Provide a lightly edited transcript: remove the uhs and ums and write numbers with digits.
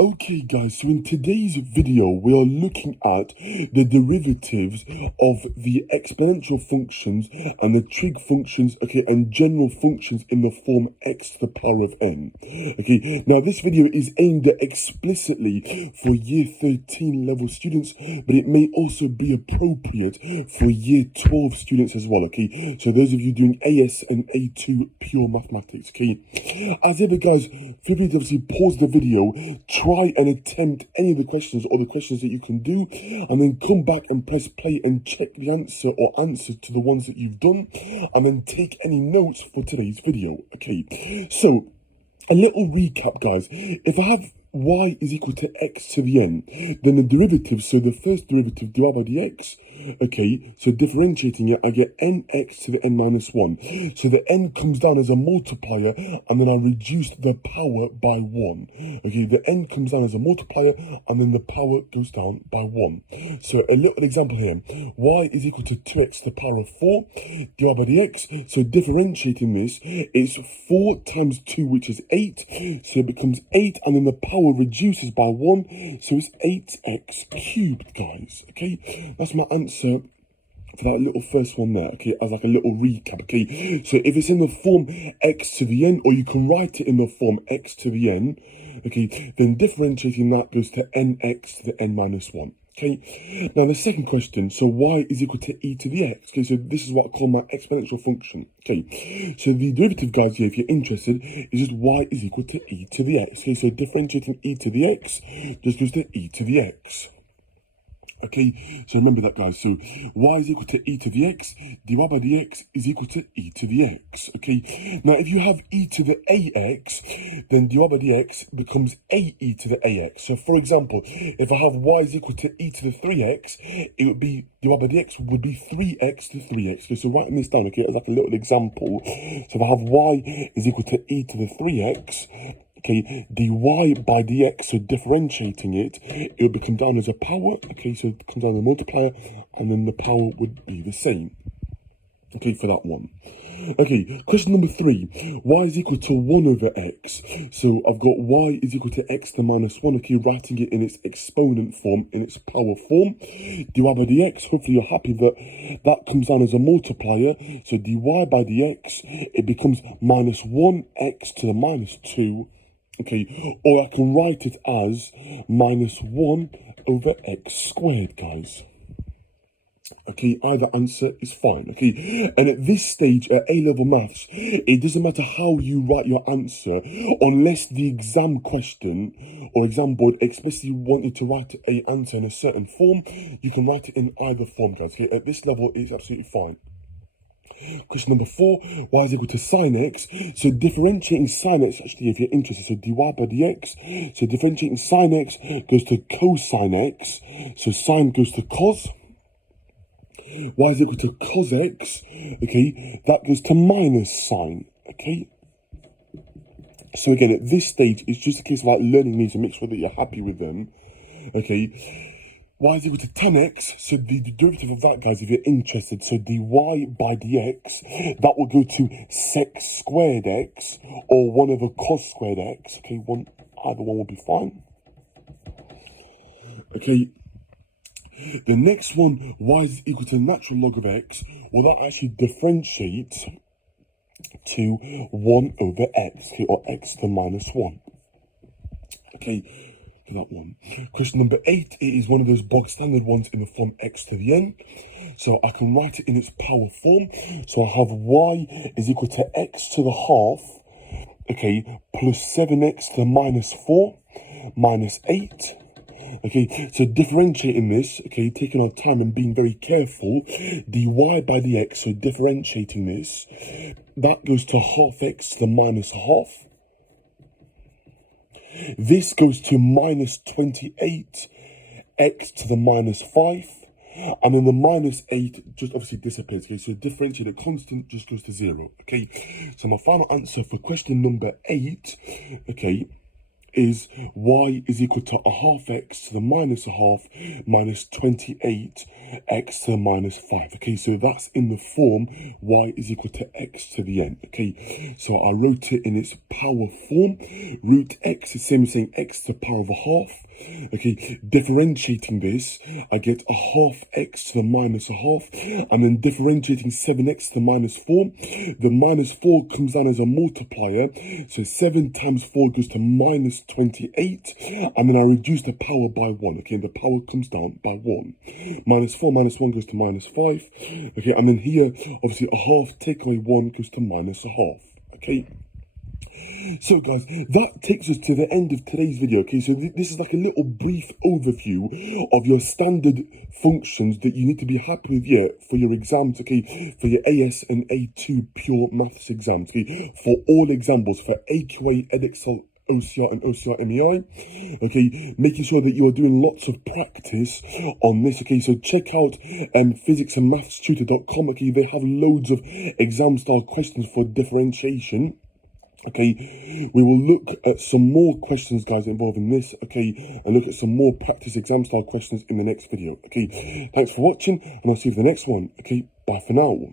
Okay guys, so in today's video we are looking at the derivatives of the exponential functions and the trig functions, okay, and general functions in the form x to the power of n. Okay, now this video is aimed at explicitly for year 13 level students, but it may also be appropriate for year 12 students as well, okay? So those of you doing AS and A2 pure mathematics, okay? As ever guys, feel free to obviously pause the video, try and attempt any of the questions or the questions that you can do, and then come back and press play and check the answer or answers to the ones that you've done, and then take any notes for today's video. Okay, so a little recap guys. If I have y is equal to x to the n, then the derivative, so the first derivative divided by dx, okay, so differentiating it, I get nx to the n minus 1. So the n comes down as a multiplier, and then I reduce the power by 1. Okay, the n comes down as a multiplier, and then the power goes down by 1. So a little example here, y is equal to 2x to the power of 4 divided by dx. So differentiating this, it's 4 times 2, which is 8, so it becomes 8, and then the power reduces by 1, so it's 8x cubed, guys. Okay, that's my answer for that little first one there, okay, as like a little recap, okay? So if it's in the form x to the n, or you can write it in the form x to the n, okay, then differentiating that goes to nx to the n minus 1. Okay, now the second question, so y is equal to e to the x. Okay, so this is what I call my exponential function. Okay, so the derivative, guys, here, if you're interested, is just y is equal to e to the x. Okay, so differentiating e to the x just goes to e to the x. Okay, so remember that, guys. So y is equal to e to the x, divided by dx is equal to e to the x. Okay, now if you have e to the ax, then divided by dx becomes ae to the ax. So for example, if I have y is equal to e to the 3x, it would be divided by dx would be 3x to 3x. Okay, so writing this down, okay, as like a little example. So if I have y is equal to e to the 3x, okay, dy by dx, so differentiating it, it would become down as a power, okay, so it comes down as a multiplier, and then the power would be the same, okay, for that one. Okay, question number 3, y is equal to 1 over x. So I've got y is equal to x to the minus 1, okay, writing it in its exponent form, in its power form. Dy by dx, hopefully you're happy that that comes down as a multiplier. So dy by dx, it becomes minus 1x to the minus 2. Okay, or I can write it as minus 1 over x squared, guys. Okay, either answer is fine, okay? And at this stage, at A-level maths, it doesn't matter how you write your answer, unless the exam question or exam board explicitly want you to write an answer in a certain form, you can write it in either form, guys, okay? At this level, it's absolutely fine. Question number 4, y is equal to sin x. So differentiating sin x, actually, if you're interested, so dy by dx. So differentiating sin x goes to cosine x. So sine goes to cos. Y is equal to cosx. Okay, that goes to minus sine. Okay. So again, at this stage, it's just a case of like learning these and make sure that you're happy with them. Okay. Y is equal to Tanx, so the derivative of that, guys, if you're interested, so dy by dx, that will go to sec squared x, or 1 over cos squared x, okay, either one will be fine. Okay, the next one, y is equal to natural log of x, well, that actually differentiates to 1 over x, okay, or x to the minus 1. Okay, that one. Question number 8, it is one of those bog standard ones in the form x to the n. So I can write it in its power form. So I have y is equal to x to the half, okay, plus 7x to the minus 4, minus 8. Okay, so differentiating this, okay, taking our time and being very careful, dy by dx, so differentiating this, that goes to half x to the minus half. This goes to minus 28x to the minus 5, and then the minus 8 just obviously disappears, okay? So differentiate a constant just goes to 0, okay? So my final answer for question number 8, okay, is y is equal to a half x to the minus a half minus 28 x to the minus 5. Okay, so that's in the form y is equal to x to the n. Okay, so I wrote it in its power form. Root x is same as saying x to the power of a half. Okay, differentiating this, I get a half x to the minus a half, and then differentiating 7x to the minus 4. The minus 4 comes down as a multiplier, so 7 times 4 goes to minus 28, and then I reduce the power by 1. Okay, the power comes down by 1. Minus 4 minus 1 goes to minus 5. Okay, and then here, obviously, a half take away 1 goes to minus a half. Okay. So guys, that takes us to the end of today's video. Okay, so this is like a little brief overview of your standard functions that you need to be happy with here for your exams, okay, for your AS and A2 pure maths exams, okay, for all examples, for AQA, EdXL, OCR and OCR MEI, okay, making sure that you are doing lots of practice on this. Okay, so check out physicsandmathstutor.com. okay, they have loads of exam style questions for differentiation. Okay, we will look at some more questions, guys, involving this, okay, and look at some more practice exam style questions in the next video. Okay, thanks for watching, and I'll see you for the next one. Okay, bye for now.